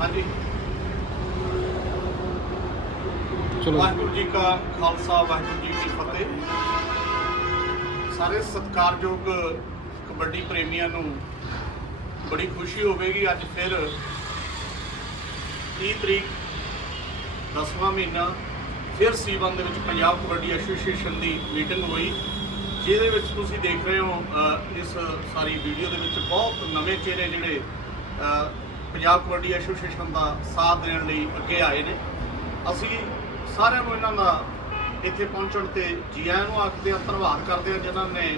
ਹਾਂਜੀ। ਚਲੋ। ਵਾਹਿਗੁਰੂ ਜੀ ਕਾ ਖਾਲਸਾ ਵਾਹਿਗੁਰੂ ਜੀ ਕੀ ਫਤਿਹ। ਸਾਰੇ ਸਤਿਕਾਰਯੋਗ ਕਬੱਡੀ ਪ੍ਰੇਮੀਆਂ ਨੂੰ ਬੜੀ ਖੁਸ਼ੀ ਹੋਵੇਗੀ। ਅੱਜ ਫਿਰ 30 ਤਰੀਕ 10ਵਾਂ ਮਹੀਨਾ ਫਿਰ ਸੀਬਨ ਦੇ ਵਿੱਚ ਪੰਜਾਬ ਕਬੱਡੀ ਐਸੋਸੀਏਸ਼ਨ ਦੀ ਮੀਟਿੰਗ ਹੋਈ ਜਿਹਦੇ ਵਿੱਚ ਤੁਸੀਂ ਦੇਖ ਰਹੇ ਹੋ ਇਸ ਸਾਰੀ ਵੀਡੀਓ ਦੇ ਵਿੱਚ ਬਹੁਤ ਨਵੇਂ ਚਿਹਰੇ ਜਿਹੜੇ ਪੰਜਾਬ ਕਬੱਡੀ ਐਸੋਸੀਏਸ਼ਨ ਦਾ ਸਾਥ ਦੇਣ ਲਈ ਅੱਗੇ ਆਏ ਨੇ। ਅਸੀਂ ਸਾਰਿਆਂ ਨੂੰ ਇਹਨਾਂ ਦਾ ਇੱਥੇ ਪਹੁੰਚਣ ਤੇ ਜੀ ਆਇਆਂ ਨੂੰ ਆਖਦੇ ਹਾਂ, ਧੰਨਵਾਦ ਕਰਦੇ ਹਾਂ ਜਿਨ੍ਹਾਂ ਨੇ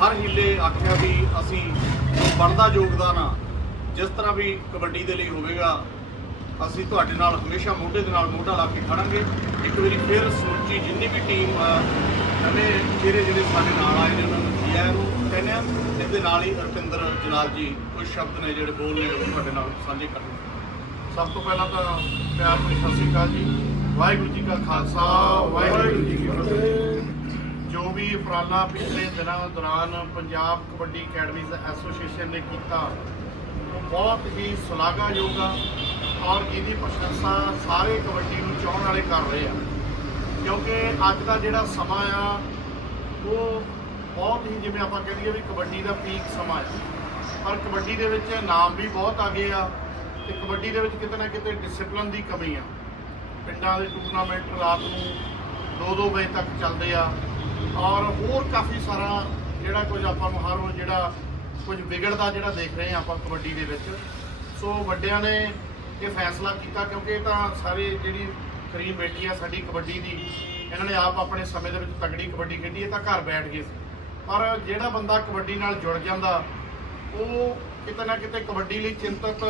ਹਰ ਹੀਲੇ ਆਖਿਆ ਵੀ ਅਸੀਂ ਬਣਦਾ ਯੋਗਦਾਨ ਆ। ਜਿਸ ਤਰ੍ਹਾਂ ਵੀ ਕਬੱਡੀ ਦੇ ਲਈ ਹੋਵੇਗਾ, ਅਸੀਂ ਤੁਹਾਡੇ ਨਾਲ ਹਮੇਸ਼ਾ ਮੋਢੇ ਦੇ ਨਾਲ ਮੋਢਾ ਲਾ ਕੇ ਖੜਾਂਗੇ। ਇੱਕ ਵਾਰੀ ਫਿਰ ਸਮੁੱਚੀ ਜਿੰਨੀ ਵੀ ਟੀਮ ਨਵੇਂ ਚਿਹਰੇ ਜਿਹੜੇ ਸਾਡੇ ਨਾਲ ਆਏ ਨੇ, ਉਹਨਾਂ ਨੂੰ ਜੀ ਆਇਆਂ ਨੂੰ ਕਹਿੰਦੇ ਆ ਇਸ ਦੇ ਨਾਲ ਹੀ ਰੁਪਿੰਦਰ ਜਲਾਲ ਜੀ ਕੁਝ ਸ਼ਬਦ ਨੇ ਜਿਹੜੇ ਬੋਲ ਬੋਲਨੇ ਉਹ ਤੁਹਾਡੇ ਨਾਲ ਸਾਂਝੇ ਕਰਨ ਸਭ ਤੋਂ ਪਹਿਲਾਂ ਤਾਂ ਪਿਆਰ ਭਰੀ ਸਤਿ ਸ੍ਰੀ ਅਕਾਲ ਜੀ। ਵਾਹਿਗੁਰੂ ਜੀ ਕਾ ਖਾਲਸਾ, ਵਾਹਿਗੁਰੂ ਜੀ ਕੀ ਫਤਿਹ। ਜੋ ਵੀ ਉਪਰਾਲਾ ਪਿਛਲੇ ਦਿਨਾਂ ਦੌਰਾਨ ਪੰਜਾਬ ਕਬੱਡੀ ਅਕੈਡਮੀਜ਼ ਐਸੋਸੀਏਸ਼ਨ ਨੇ ਕੀਤਾ ਬਹੁਤ ਹੀ ਸ਼ਲਾਘਾਯੋਗ ਆ ਔਰ ਇਹਦੀ ਪ੍ਰਸ਼ੰਸਾ ਸਾਰੇ ਕਬੱਡੀ ਨੂੰ ਚਾਹਣ ਵਾਲੇ ਕਰ ਰਹੇ ਆ। ਕਿਉਂਕਿ ਅੱਜ ਦਾ ਜਿਹੜਾ ਸਮਾਂ ਆ, ਉਹ ਬਹੁਤ ਹੀ ਜਿਵੇਂ ਆਪਾਂ ਕਹਿ ਦਈਏ ਵੀ ਕਬੱਡੀ ਦਾ ਪੀਕ ਸਮਾਂ ਹੈ ਪਰ ਕਬੱਡੀ ਦੇ ਵਿੱਚ ਨਾਮ ਵੀ ਬਹੁਤ ਆ ਗਏ ਆ ਤੇ ਕਬੱਡੀ ਦੇ ਵਿੱਚ ਕਿਤੇ ਨਾ ਕਿਤੇ ਡਿਸਪਲਿਨ ਦੀ ਕਮੀ ਆ। ਪਿੰਡਾਂ ਦੇ ਟੂਰਨਾਮੈਂਟ ਰਾਤ ਨੂੰ 2-2 ਵਜੇ ਤੱਕ ਚੱਲਦੇ ਆ ਔਰ ਹੋਰ ਕਾਫੀ ਸਾਰਾ ਜਿਹੜਾ ਕੁਝ ਆਪਾਂ ਨੂੰ ਹਰ ਰੋਜ਼ ਜਿਹੜਾ ਕੁਝ ਵਿਗੜਦਾ ਜਿਹੜਾ ਦੇਖ ਰਹੇ ਆ ਆਪਾਂ ਕਬੱਡੀ ਦੇ ਵਿੱਚ। ਸੋ ਵੱਡਿਆਂ ਨੇ ਇਹ ਫੈਸਲਾ ਕੀਤਾ ਕਿਉਂਕਿ ਇਹ ਤਾਂ ਸਾਰੇ ਜਿਹੜੀ ਕਰੀਬ ਬੇਟੀ ਆ ਸਾਡੀ ਕਬੱਡੀ ਦੀ। ਇਹਨਾਂ ਨੇ ਆਪ ਆਪਣੇ ਸਮੇਂ ਦੇ ਵਿੱਚ ਤਗੜੀ ਕਬੱਡੀ ਖੇਡੀ, ਇਹ ਤਾਂ ਘਰ ਬੈਠ ਗਏ ਸੀ। ਪਰ ਜਿਹੜਾ ਬੰਦਾ ਕਬੱਡੀ ਨਾਲ ਜੁੜ ਜਾਂਦਾ, ਉਹ ਕਿਤੇ ਨਾ ਕਿਤੇ ਕਬੱਡੀ ਲਈ ਚਿੰਤਤ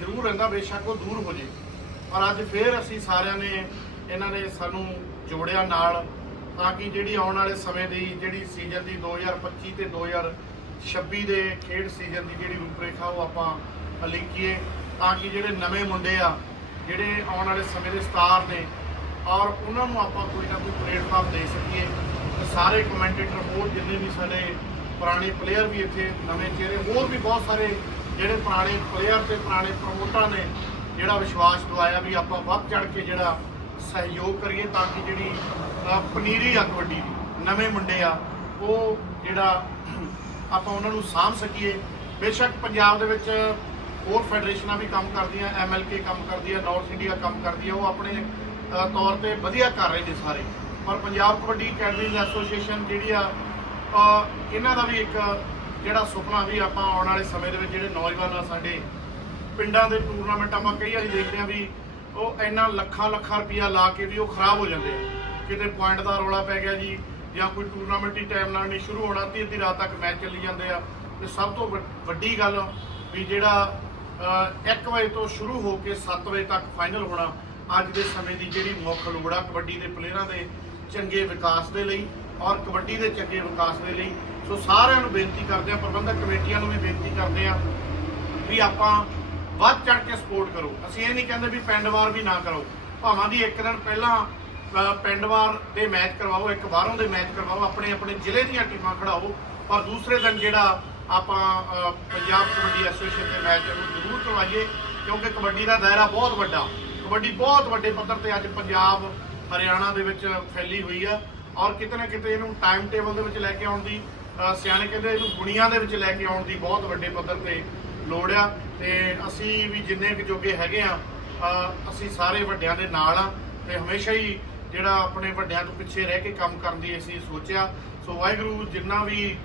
ਜ਼ਰੂਰ ਰਹਿੰਦਾ, ਬੇਸ਼ੱਕ ਉਹ ਦੂਰ ਹੋ ਜੇ। ਪਰ ਅੱਜ ਫੇਰ ਅਸੀਂ ਸਾਰਿਆਂ ਨੇ ਇਹਨਾਂ ਨੇ ਸਾਨੂੰ ਜੋੜਿਆ ਨਾਲ, ਤਾਂ ਕਿ ਜਿਹੜੀ ਆਉਣ ਵਾਲੇ ਸਮੇਂ ਦੀ ਜਿਹੜੀ ਸੀਜ਼ਨ ਦੀ 2025 ਤੇ 2026 ਦੇ ਖੇਡ ਸੀਜ਼ਨ ਦੀ ਜਿਹੜੀ ਰੂਪਰੇਖਾ ਉਹ ਆਪਾਂ ਲਿਖੀਏ ਤਾਂ ਕਿ ਜਿਹੜੇ ਨਵੇਂ ਮੁੰਡੇ ਆ ਜਿਹੜੇ ਆਉਣ ਵਾਲੇ ਸਮੇਂ ਦੇ ਸਟਾਰ ਨੇ ਔਰ ਉਹਨਾਂ ਨੂੰ ਆਪਾਂ ਕੋਈ ਨਾ ਕੋਈ ਪਲੇਟਫਾਰਮ ਦੇ ਸਕੀਏ। ਸਾਰੇ ਕਮੈਂਟੇਟਰ ਹੋਰ ਜਿੰਨੇ ਵੀ ਸਾਡੇ ਪੁਰਾਣੇ ਪਲੇਅਰ ਵੀ ਇੱਥੇ ਨਵੇਂ ਚਿਹਰੇ, ਹੋਰ ਵੀ ਬਹੁਤ ਸਾਰੇ ਜਿਹੜੇ ਪੁਰਾਣੇ ਪਲੇਅਰ ਤੇ ਪੁਰਾਣੇ ਪ੍ਰਮੋਟਰਾਂ ਨੇ, ਜਿਹੜਾ ਵਿਸ਼ਵਾਸ ਦਵਾਇਆ ਵੀ ਆਪਾਂ ਵੱਧ ਚੜ ਕੇ ਜਿਹੜਾ ਸਹਿਯੋਗ ਕਰੀਏ ਤਾਂ ਕਿ ਜਿਹੜੀ ਪਨੀਰੀ ਆ ਕਬੱਡੀ ਦੀ, ਨਵੇਂ ਮੁੰਡੇ ਆ, ਉਹ ਜਿਹੜਾ ਆਪਾਂ ਉਹਨਾਂ ਨੂੰ ਸਾਂਭ ਸਕੀਏ। ਬੇਸ਼ੱਕ ਪੰਜਾਬ ਦੇ ਵਿੱਚ ਹੋਰ ਫੈਡਰੇਸ਼ਨਾਂ ਵੀ ਕੰਮ ਕਰਦੀਆਂ ਐਮਐਲਕੇ ਕੰਮ ਕਰਦੀ ਆ ਨਾਰਥ ਇੰਡੀਆ ਕੰਮ ਕਰਦੀ ਆ ਉਹ ਆਪਣੇ ਤੌਰ ਤੇ ਵਧੀਆ ਕਰ ਰਹੇ ਨੇ ਸਾਰੇ। ਪਰ ਪੰਜਾਬ ਕਬੱਡੀ ਅਕੈਡਮੀਜ਼ ਐਸੋਸੀਏਸ਼ਨ ਜਿਹੜੀ ਆ ਇਹਨਾਂ ਦਾ ਵੀ ਇੱਕ, ਜਿਹੜਾ ਸੁਪਨਾ ਵੀ ਆਪਾਂ ਆਉਣ ਵਾਲੇ ਸਮੇਂ ਦੇ ਵਿੱਚ ਜਿਹੜੇ ਨੌਜਵਾਨ ਆ ਸਾਡੇ ਪਿੰਡਾਂ ਦੇ ਟੂਰਨਾਮੈਂਟ, ਆਪਾਂ ਕਈ ਵਾਰੀ ਦੇਖਦੇ ਆ ਵੀ ਉਹ ਇੰਨਾ ਲੱਖਾਂ ਲੱਖਾਂ ਰੁਪਈਆ ਲਾ ਕੇ ਵੀ ਉਹ ਖਰਾਬ ਹੋ ਜਾਂਦੇ ਆ। ਕਿਤੇ ਪੁਆਇੰਟ ਦਾ ਰੌਲਾ ਪੈ ਗਿਆ ਜੀ, ਜਾਂ ਕੋਈ ਟੂਰਨਾਮੈਂਟ ਹੀ ਟਾਈਮ ਨਾਲ ਨਹੀਂ ਸ਼ੁਰੂ ਹੋਣਾ ਅੱਧੀ ਅੱਧੀ ਰਾਤ ਤੱਕ ਮੈਚ ਚੱਲੀ ਜਾਂਦੇ ਆ। ਤੇ ਸਭ ਤੋਂ ਵੱ- ਵੱਡੀ ਗੱਲ ਵੀ ਜਿਹੜਾ 1 ਵਜੇ ਤੋਂ ਸ਼ੁਰੂ ਹੋ ਕੇ 7 ਵਜੇ ਤੱਕ ਫਾਈਨਲ ਹੋਣਾ ਅੱਜ ਦੇ ਸਮੇਂ ਦੀ ਜਿਹੜੀ ਮੁੱਖ ਲੋੜ ਆ ਕਬੱਡੀ ਦੇ ਪਲੇਅਰਾਂ ਦੇ ਚੰਗੇ ਵਿਕਾਸ ਦੇ ਲਈ ਔਰ ਕਬੱਡੀ ਦੇ ਚੰਗੇ ਵਿਕਾਸ ਦੇ ਲਈ। ਸੋ ਸਾਰਿਆਂ ਨੂੰ ਬੇਨਤੀ ਕਰਦੇ ਆ ਪ੍ਰਬੰਧਕ ਕਮੇਟੀਆਂ ਨੂੰ ਵੀ ਬੇਨਤੀ ਕਰਦੇ ਆ ਵੀ ਆਪਾਂ ਵੱਧ ਚੜ ਕੇ ਸਪੋਰਟ ਕਰੋ। ਅਸੀਂ ਇਹ ਨਹੀਂ ਕਹਿੰਦੇ ਵੀ ਪਿੰਡਵਾਰ ਵੀ ਨਾ ਕਰੋ। ਭਾਵਾਂ ਦੀ ਇੱਕ ਦਿਨ ਪਹਿਲਾਂ ਅ, ਪਿੰਡਵਾਰ ਦੇ ਮੈਚ ਕਰਵਾਓ ਇੱਕ ਬਾਹਰੋਂ ਦੇ ਮੈਚ ਕਰਵਾਓ ਆਪਣੇ ਆਪਣੇ ਜ਼ਿਲ੍ਹੇ ਦੀਆਂ ਟੀਮਾਂ ਖੜਾਓ ਪਰ ਦੂਸਰੇ ਦਿਨ ਜਿਹੜਾ ਆਪਾਂ ਪੰਜਾਬ ਕਬੱਡੀ ਐਸੋਸੀਏਸ਼ਨ ਦੇ ਮੈਚ ਨੂੰ ਜ਼ਰੂਰ ਕਰਵਾਈਏ, ਕਿਉਂਕਿ ਕਬੱਡੀ ਦਾ ਦਾਇਰਾ ਬਹੁਤ ਵੱਡਾ। ਕਬੱਡੀ ਬਹੁਤ ਵੱਡੇ ਪੱਧਰ ਤੇ ਅੱਜ ਪੰਜਾਬ, ਹਰਿਆਣਾ ਦੇ ਵਿੱਚ ਫੈਲੀ ਹੋਈ ਆ। ਔਰ ਕਿਤੇ ਨਾ ਕਿਤੇ ਇਹਨੂੰ ਟਾਈਮ ਟੇਬਲ ਦੇ ਵਿੱਚ ਲੈ ਕੇ ਆਉਣ ਦੀ ਸਿਆਣੇ ਕਹਿੰਦੇ ਇਹਨੂੰ ਦੁਨੀਆ ਦੇ ਵਿੱਚ ਲੈ ਕੇ ਆਉਣ ਦੀ ਬਹੁਤ ਵੱਡੇ ਪੱਧਰ ਤੇ ਲੋੜ ਆ। ਤੇ ਅਸੀਂ ਵੀ ਜਿੰਨੇ ਕੁ ਜੋਗੇ ਹੈਗੇ ਆ ਅਸੀਂ ਸਾਰੇ ਵੱਡਿਆਂ ਦੇ ਨਾਲ ਆ। ਤੇ ਹਮੇਸ਼ਾ ਹੀ ਜਿਹੜਾ ਆਪਣੇ ਵੱਡਿਆਂ ਤੋਂ ਪਿੱਛੇ ਰਹਿ ਕੇ ਕੰਮ ਕਰਨ ਦੀ ਅਸੀਂ ਸੋਚਿਆ। ਸੋ ਵਾਹਿਗੁਰੂ, ਜਿੰਨਾ ਵੀ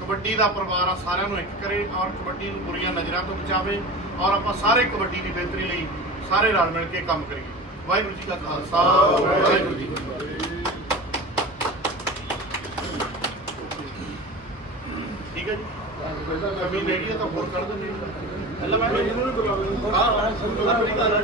ਕਬੱਡੀ ਦਾ ਪਰਿਵਾਰ ਆ, ਸਾਰਿਆਂ ਨੂੰ ਇੱਕ ਕਰੇ ਔਰ ਕਬੱਡੀ ਨੂੰ ਬੁਰੀਆਂ ਨਜ਼ਰਾਂ ਤੋਂ ਬਚਾਵੇ ਔਰ ਆਪਾਂ ਸਾਰੇ ਕਬੱਡੀ ਦੀ ਬਿਹਤਰੀ ਲਈ ਸਾਰੇ ਰਲ ਮਿਲ ਕੇ ਕੰਮ ਕਰੀਏ। ਵਾਹਿਗੁਰੂ ਜੀ ਕਾ ਖਾਲਸਾ, ਵਾਹਿਗੁਰੂ ਜੀ ਕੀ ਫਤਿਹ। ਠੀਕ ਹੈ ਜੀ? ਕਮੀ ਲੈਣੀ ਹੈ ਤਾਂ ਹੋਰ ਕਰ ਦਿੰਦੇ ਹਾਂ ਮੈਂ ਇਹਨੂੰ ਬੁਲਾ ਲੈਂਦਾ ਹਾਂ ਆਪਣੀ ਗੱਲ ਹੈ